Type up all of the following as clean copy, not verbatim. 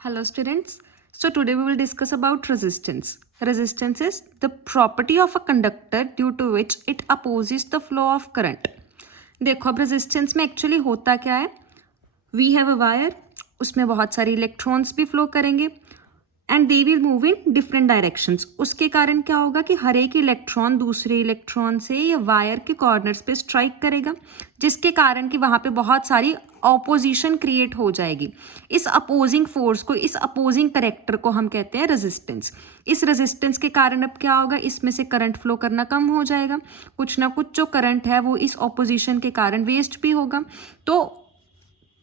Hello students. So today we will discuss about resistance. Resistance is the property of a conductor due to which it opposes the flow of current. देखो अब resistance में actually होता क्या है. We have a wire, उसमें बहुत सारे electrons भी flow करेंगे and they will move in different directions. उसके कारण क्या होगा कि हर एक इलेक्ट्रॉन दूसरे इलेक्ट्रॉन से या वायर के कॉर्नर्स पे स्ट्राइक करेगा, जिसके कारण कि वहाँ पे बहुत सारी ऑपोजिशन क्रिएट हो जाएगी. इस अपोजिंग फोर्स को, इस अपोजिंग करेक्टर को हम कहते हैं रेजिस्टेंस. इस रेजिस्टेंस के कारण अब क्या होगा, इसमें से करंट फ्लो करना कम हो जाएगा. कुछ ना कुछ जो करंट है वो इस ऑपोजिशन के कारण वेस्ट भी होगा. तो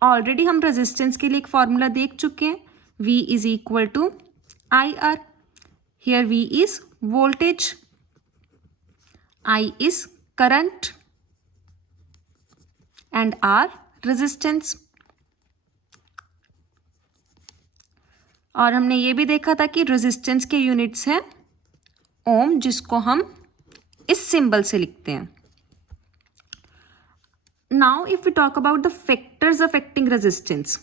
ऑलरेडी हम रेजिस्टेंस के लिए एक फॉर्मूला देख चुके हैं. V is equal to IR. Here V is voltage, I is current and R resistance. और हमने ये भी देखा था कि रेजिस्टेंस के यूनिट्स हैं ओम, जिसको हम इस सिंबल से लिखते हैं. Now if we talk about the factors affecting resistance.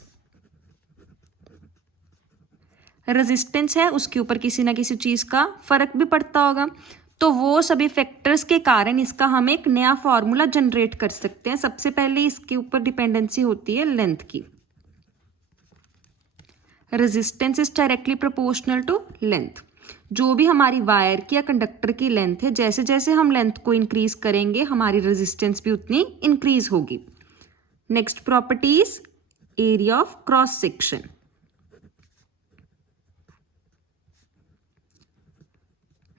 Resistance है, उसके ऊपर किसी ना किसी चीज़ का फर्क भी पड़ता होगा. तो वो सभी फैक्टर्स के कारण इसका हम एक नया फॉर्मूला जनरेट कर सकते हैं. सबसे पहले इसके ऊपर डिपेंडेंसी होती है लेंथ की. Resistance is directly proportional to length. जो भी हमारी वायर की या कंडक्टर की लेंथ है, जैसे जैसे हम लेंथ को इंक्रीज करेंगे हमारी रेजिस्टेंस भी उतनी इंक्रीज होगी. Next property is area of cross section.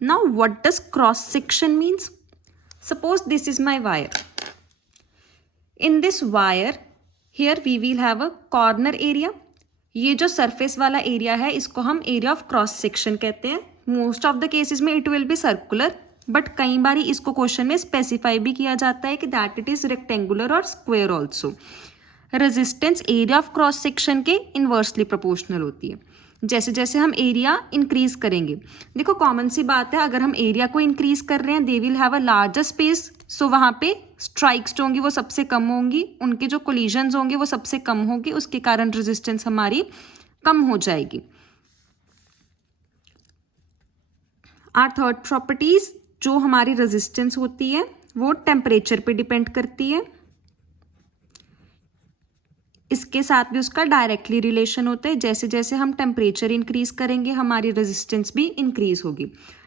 Now what does cross section means? Suppose this is my wire. In this wire here we will have a corner area. ये जो surface वाला area है इसको हम area of cross section कहते हैं. Most of the cases में it will be circular, but कई बारी इसको क्वेश्चन में स्पेसिफाई भी किया जाता है कि that it is rectangular और square also. Resistance area of cross section के इन्वर्सली प्रोपोर्शनल होती है. जैसे जैसे हम एरिया इंक्रीज करेंगे, देखो कॉमन सी बात है, अगर हम एरिया को इंक्रीज कर रहे हैं they will have a larger space. So वहाँ पे स्ट्राइक्स जो होंगी वो सबसे कम होंगी, उनके जो कोलिजन्स होंगे वो सबसे कम होंगे, उसके कारण रेजिस्टेंस हमारी कम हो जाएगी. आर थर्ड प्रॉपर्टीज, जो हमारी रेजिस्टेंस होती है वो टेम्परेचर पे डिपेंड करती है. इसके साथ भी उसका डायरेक्टली रिलेशन होता है. जैसे जैसे हम टेम्परेचर इंक्रीज करेंगे हमारी रेजिस्टेंस भी इंक्रीज होगी.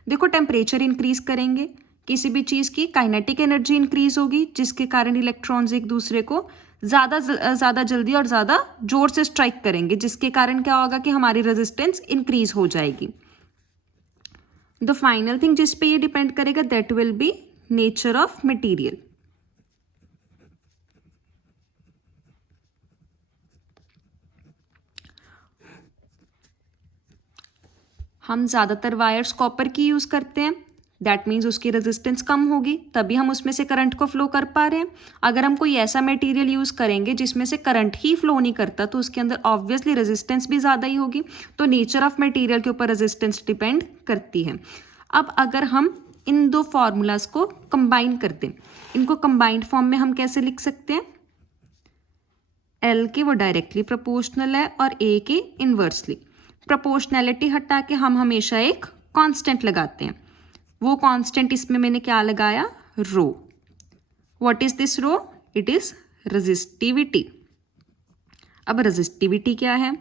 देखो टेम्परेचर इंक्रीज करेंगे किसी भी चीज़ की काइनेटिक एनर्जी इंक्रीज होगी, जिसके कारण इलेक्ट्रॉन्स एक दूसरे को ज़्यादा जल्दी और ज़्यादा जोर से स्ट्राइक करेंगे, जिसके कारण क्या होगा कि हमारी रेजिस्टेंस इंक्रीज हो जाएगी. द फाइनल थिंग जिस पे ये डिपेंड करेगा that will be nature of material. हम ज़्यादातर वायर्स कॉपर की यूज़ करते हैं, दैट मीन्स उसकी रेजिस्टेंस कम होगी, तभी हम उसमें से करंट को फ्लो कर पा रहे हैं. अगर हम कोई ऐसा मटेरियल यूज़ करेंगे जिसमें से करंट ही फ्लो नहीं करता तो उसके अंदर ऑब्वियसली रेजिस्टेंस भी ज़्यादा ही होगी. तो नेचर ऑफ मटेरियल के ऊपर रेजिस्टेंस डिपेंड करती है. अब अगर हम इन दो फार्मूलाज को कंबाइन कर दें, इनको कंबाइंड फॉर्म में हम कैसे लिख सकते हैं. एल के वो डायरेक्टली प्रोपोर्शनल है और ए के इन्वर्सली. प्रोपोर्शनैलिटी हटा के हम हमेशा एक कांस्टेंट लगाते हैं. वो कांस्टेंट इसमें मैंने क्या लगाया, rho. What is this rho? It is resistivity. अब रेजिस्टिविटी क्या है?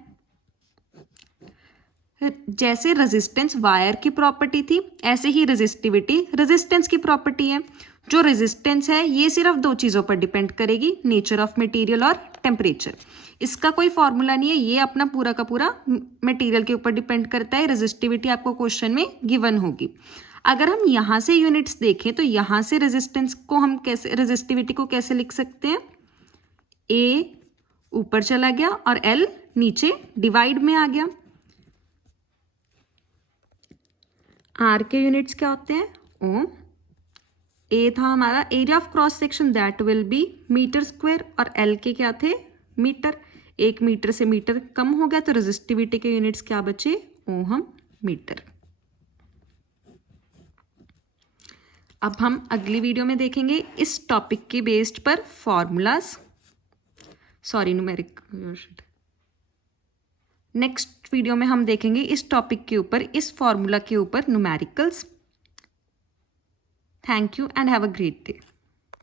जैसे रेजिस्टेंस वायर की प्रॉपर्टी थी ऐसे ही रेजिस्टिविटी रेजिस्टेंस की प्रॉपर्टी है. जो रेजिस्टेंस है ये सिर्फ दो चीज़ों पर डिपेंड करेगी, नेचर ऑफ मटेरियल और टेम्परेचर. इसका कोई फॉर्मूला नहीं है, ये अपना पूरा का पूरा मटेरियल के ऊपर डिपेंड करता है. रेजिस्टिविटी आपको क्वेश्चन में गिवन होगी. अगर हम यहाँ से यूनिट्स देखें तो यहाँ से रेजिस्टेंस को हम कैसे, रेजिस्टिविटी को कैसे लिख सकते हैं. ए ऊपर चला गया और एल नीचे डिवाइड में आ गया. आर के यूनिट्स क्या होते हैं, ओम. ए था हमारा area of cross section, that will be metre square, और एल के क्या थे, मीटर. 1 मीटर से मीटर कम हो गया तो रेजिस्टिविटी के यूनिट्स क्या बचे, ओहम मीटर. अब हम अगली वीडियो में देखेंगे इस टॉपिक के बेस्ड पर फॉर्मूलाज, न्यूमेरिक. नेक्स्ट वीडियो में हम देखेंगे इस टॉपिक के ऊपर, इस फॉर्मूला के ऊपर numericals. Thank you and have a great day.